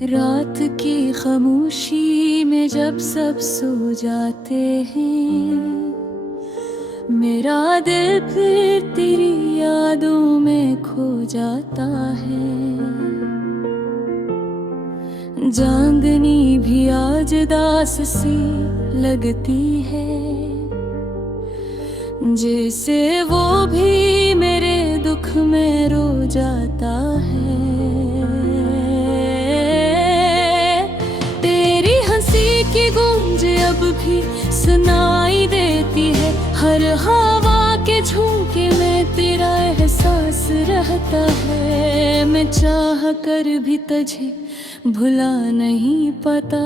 रात की खामोशी में जब सब सो जाते हैं, मेरा दिल फिर तेरी यादों में खो जाता है। चांदनी भी आज दास सी लगती है, जैसे वो भी मेरे दुख में रो जाता है। तेरी हंसी की गूंज अब भी सुनाई देती है, हर हवा के झोंके में तेरा एहसास रहता है। मैं चाह कर भी तुझे भुला नहीं पाता,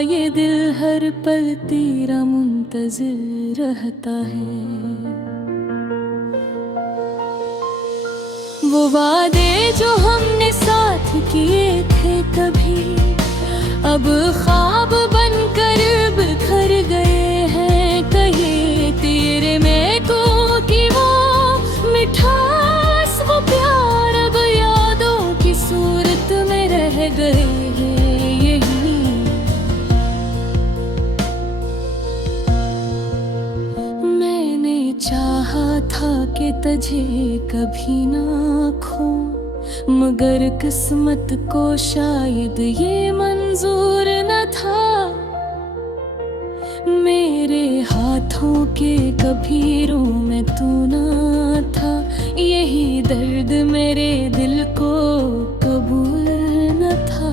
ये दिल हर पल तेरा मुंतज़िर रहता है। वो वादे जो हमने साथ किए थे कभी, अब ख्वाब बनकर बिखर गए हैं। कहीं तेरे में को कि वो मिठास, वो प्यार अब यादों की सूरत में रह गए हैं। यही मैंने चाहा था कि तुझे कभी ना खो, मगर किस्मत को शायद ये मंजूर न था। मेरे हाथों के कबीरों में तू ना था, यही दर्द मेरे दिल को कबूल न था।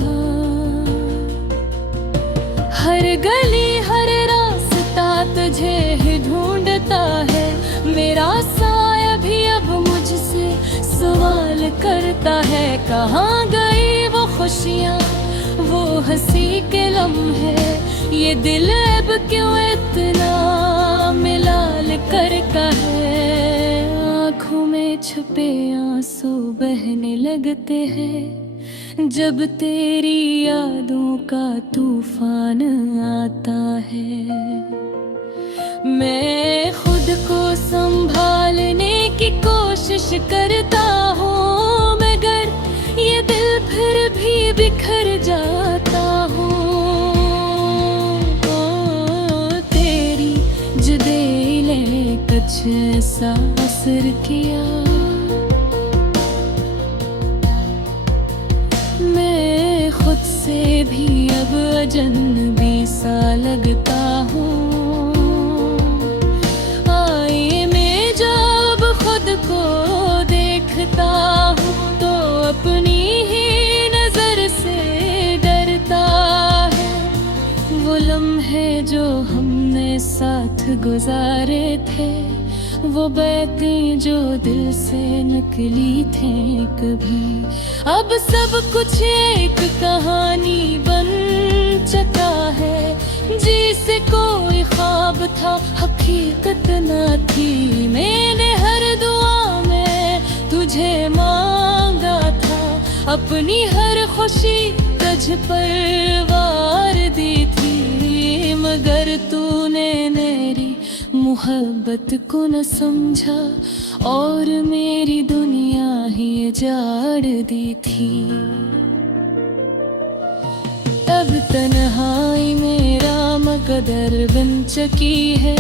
हर गली हर रास्ता तुझे ही ढूंढता है, मेरा साया भी अब मुझसे सवाल करता है। कहाँ गई वो खुशियाँ, वो हंसी के लम्हे, ये दिल अब क्यों इतना मिलाल करता है। आँखों में छुपे आंसू बहने लगते हैं, जब तेरी यादों का तूफान आता है। मैं खुद को संभालने की कोशिश करता हूँ, मगर ये दिल फिर भी बिखर जाता हूँ। तेरी जुदाई ने कुछ ऐसा असर किया, मैं खुद से भी अब अजनबी सा लगता हूँ। देखता हूँ तो अपनी ही नजर से डरता है। वो लम्हे जो हमने साथ गुजारे थे, वो बातें जो दिल से निकली थी कभी, अब सब कुछ एक कहानी बन चुका है। जिसे कोई ख्वाब था हकीकत न थी, मैंने हर दुआ में तुझे मांगा था, अपनी हर खुशी तुझ पर वार दी थी। मगर तूने मेरी मोहब्बत को न समझा और मेरी दुनिया ही जाड़ दी थी। अब तन्हाई मेरा मकदर बन चुकी है,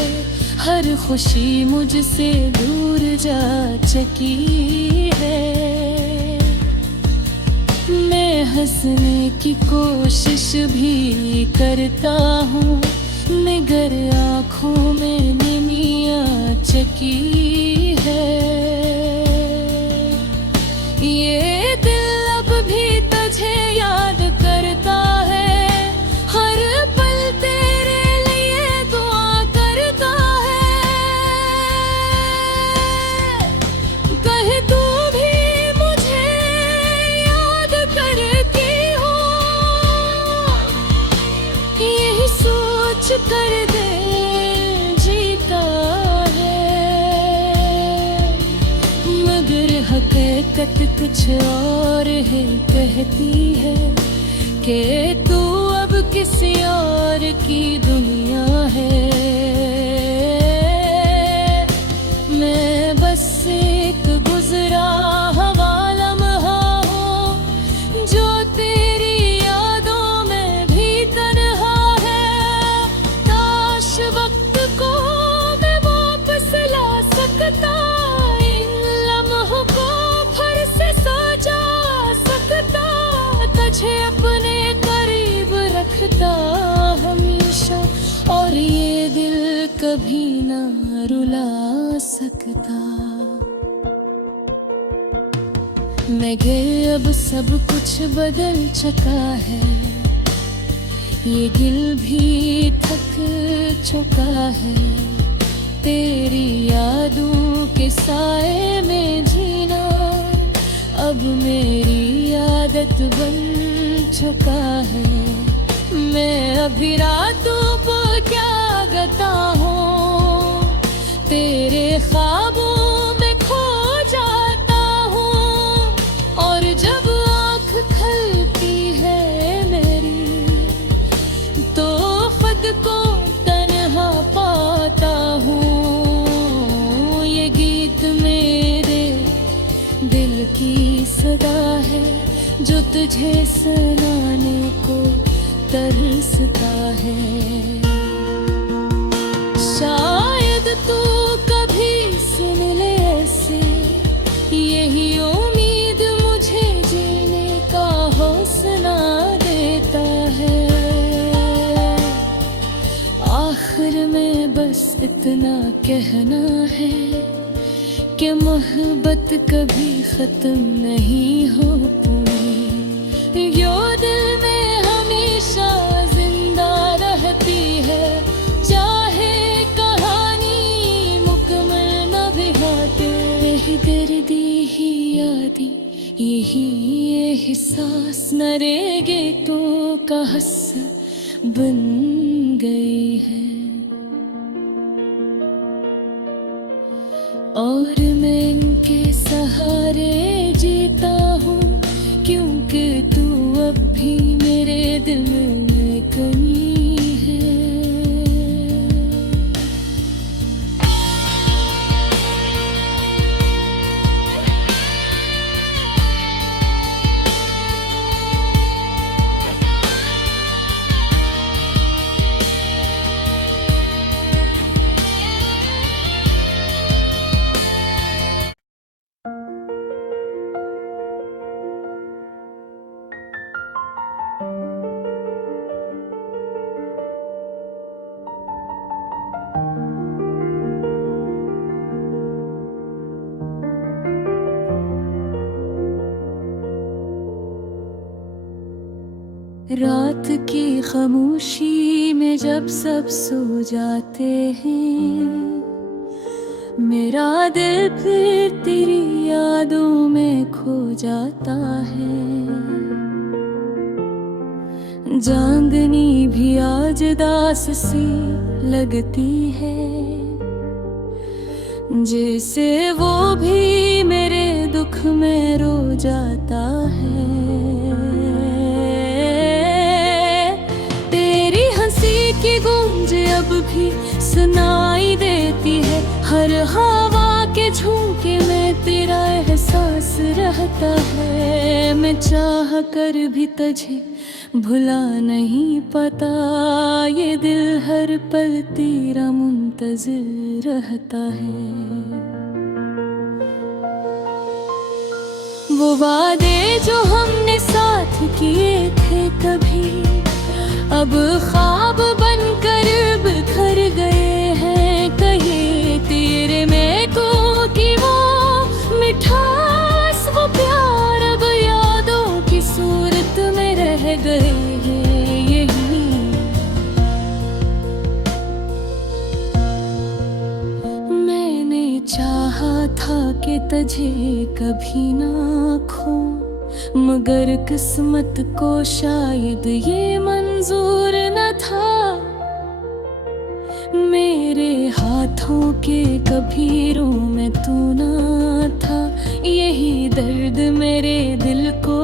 हर खुशी मुझसे दूर जा चुकी है। मैं हंसने की कोशिश भी करता हूँ, मगर आँखों में नमी आ चुकी है। ये दिल अब भी तुझे याद करता है, हर पल तेरे लिए दुआ करता है। कहे तू भी मुझे याद करती हो, यही सोच कर दिल जीता है। मगर हकीकत कुछ और है, कहती है कि तू अब किसी और की दुनिया है। मैं बस एक गुजरा हवा लम्हा हूँ, जो तेरी याद सकता। मैं गिर अब सब कुछ बदल चुका है, ये दिल भी थक चुका है। तेरी यादों के साए में जीना अब मेरी आदत बन चुका है। मैं अभी रातों को क्या गाता हूँ, तेरे ख्वाबों में खो जाता हूँ। और जब आँख खुलती है मेरी तो खुद को तन्हा पाता हूँ। ये गीत मेरे दिल की सदा है जो तुझे सुनाने को तरसता है। शायद तू कभी सुन ले ऐसे, यही उम्मीद मुझे जीने का हौसला देता है। आखिर में बस इतना कहना है कि मोहब्बत कभी खत्म नहीं होती। यो दिल में हमेशा जिंदा रहती है, चाहे कहानी मुकम्मल न भी होती। यही दर्दी ही यादी, यही एहसास न रहेगे तो का हस्सा बन गई है। और मैं इनके सहारे जीता हूँ, क्योंकि तू अब भी मेरे दिल में कहीं है। रात की खामोशी में जब सब सो जाते हैं, मेरा दिल फिर तेरी यादों में खो जाता है। चांदनी भी आज दास सी लगती है, जैसे वो भी मेरे दुख में रो जाता है। की गूंज अब भी सुनाई देती है, हर हवा के झोंके में तेरा एहसास रहता है। मैं चाह कर भी तुझे भुला नहीं पाता, ये दिल हर पल तेरा मुंतज़िर रहता है। वो वादे जो हमने साथ किए थे कभी अब ख्वाब बनकर बिखर गए हैं। कहीं तेरे में को की वो मिठास, वो प्यार अब यादों की सूरत में रह गए हैं। यही मैंने चाहा था कि तुझे कभी ना खो, मगर किस्मत को शायद ये मंजूर न था। मेरे हाथों के कबीरों में तू ना था, यही दर्द मेरे दिल को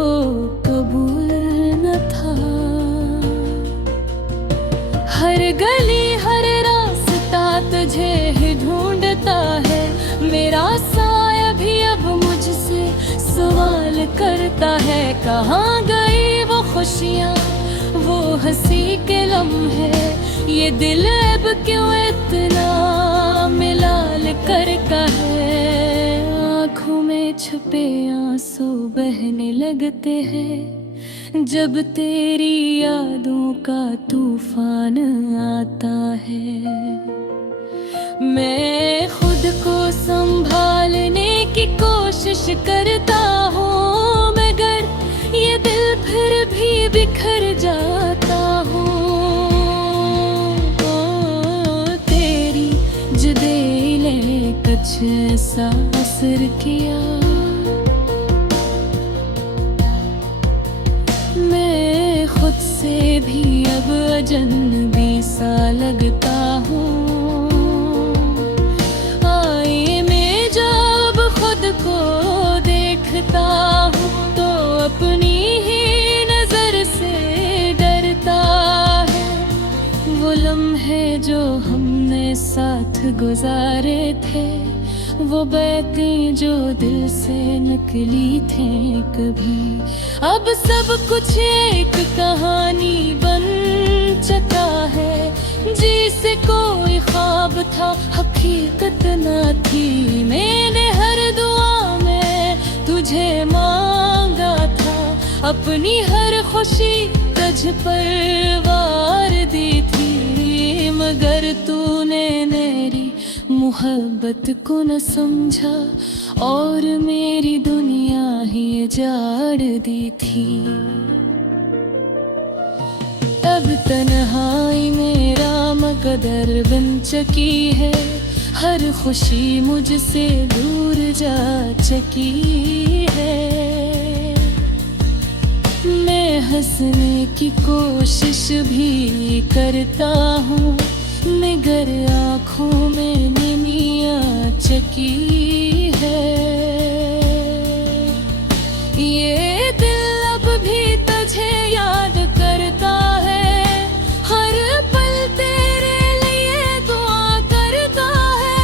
कबूल न था। हर गली हर रास्ता तुझे ही ढूंढता है, मेरा साया भी अब मुझसे सवाल करता है। कहाँ गई वो खुशियाँ, वो हंसी के लम्हे, ये दिल अब क्यों इतना मिलाल करता है। आँखों में छुपे आंसू बहने लगते हैं, जब तेरी यादों का तूफान आता है। मैं खुद खुद को संभालने की कोशिश करता हूँ, मगर ये दिल फिर भी बिखर जाता हूँ। तेरी जुदाई ने कुछ ऐसा असर किया, मैं खुद से भी अब अजनबी सा लगता हूँ। आईने में जब खुद को देखता हूँ तो अपनी ही नजर से डरता है। वो लम्हे जो हमने साथ गुजारे थे, वो बातें जो दिल से निकली थी कभी, अब सब कुछ एक कहानी बन चुका है। जिसे कोई ख्वाब था हकीकत न थी, मैंने हर दुआ में तुझे मांगा था, अपनी हर खुशी तुझ पर वार दी थी, मगर तूने मेरी मोहब्बत को न समझा और मेरी दुनिया ही जाड़ दी थी। अब तन्हाई मेरा मकदर बन चुकी है, हर खुशी मुझसे दूर जा चुकी है। मैं हंसने की कोशिश भी करता हूँ, मगर आँखों में नमी आ चुकी है। ये दिल अब भी तुझे याद करता है, हर पल तेरे लिए दुआ करता है।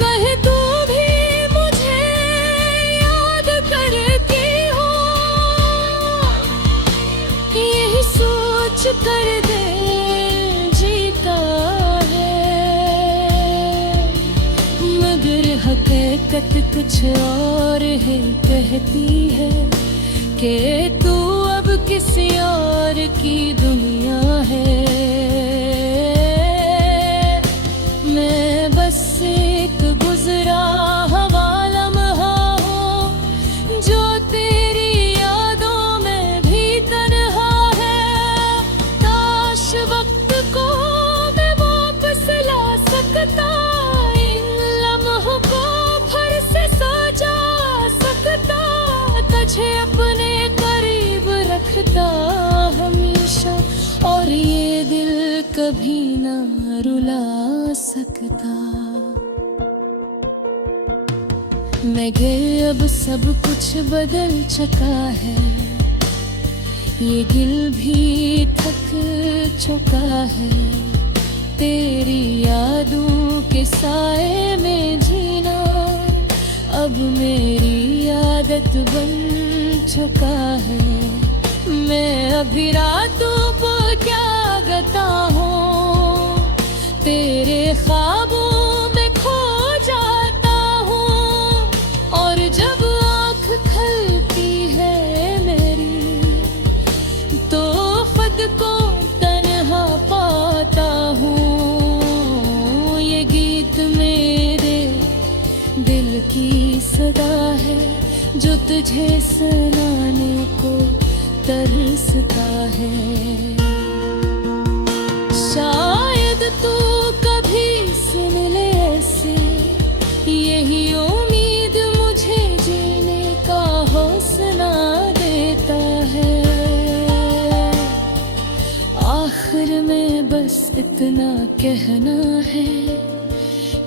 कहे तू भी मुझे याद करती हो, यही सोच कर दिल जीता है, मगर हकीकत कुछ और है, कहती है कि तू अब किसी और की दुनिया है। मैं बस एक गुजरा हुआ लम्हा हूँ जो तेरी यादों में भी तन्हा है। काश वक्त को मैं वापस ला सकता, इन लम्हों को फिर से सजा सकता, तुझे अपने करीब रखता हमेशा, और ये दिल कभी ना रुला सकता। मगर अब सब कुछ बदल चुका है, ये दिल भी थक चुका है। तेरी यादों के साए में जीना अब मेरी आदत बन चुका है। मैं अभी रातों को क्या गता हूँ, तेरे ख्वाबों में खो जाता हूँ, और जब आँख खुलती है मेरी तो खुद को तन्हा पाता हूँ। ये गीत मेरे दिल की सदा है जो तुझे सुनाने को तरसता है। शायद तू कभी सुन ले ऐसे, यही उम्मीद मुझे जीने का हौसला देता है। आखिर में बस इतना कहना है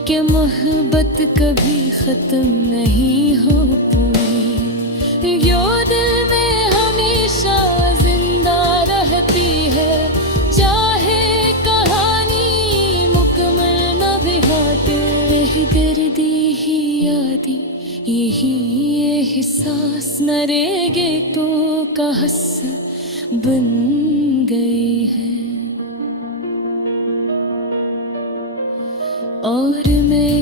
कि मोहब्बत कभी खत्म नहीं होती, यो दिल में हमेशा जिंदा रहती है। चाहे कहानी मुकम्मल न भी होती, बेदर्दी ही यादी यही एहसास न रहेगे तो का हिस्सा बन गई है। और मैं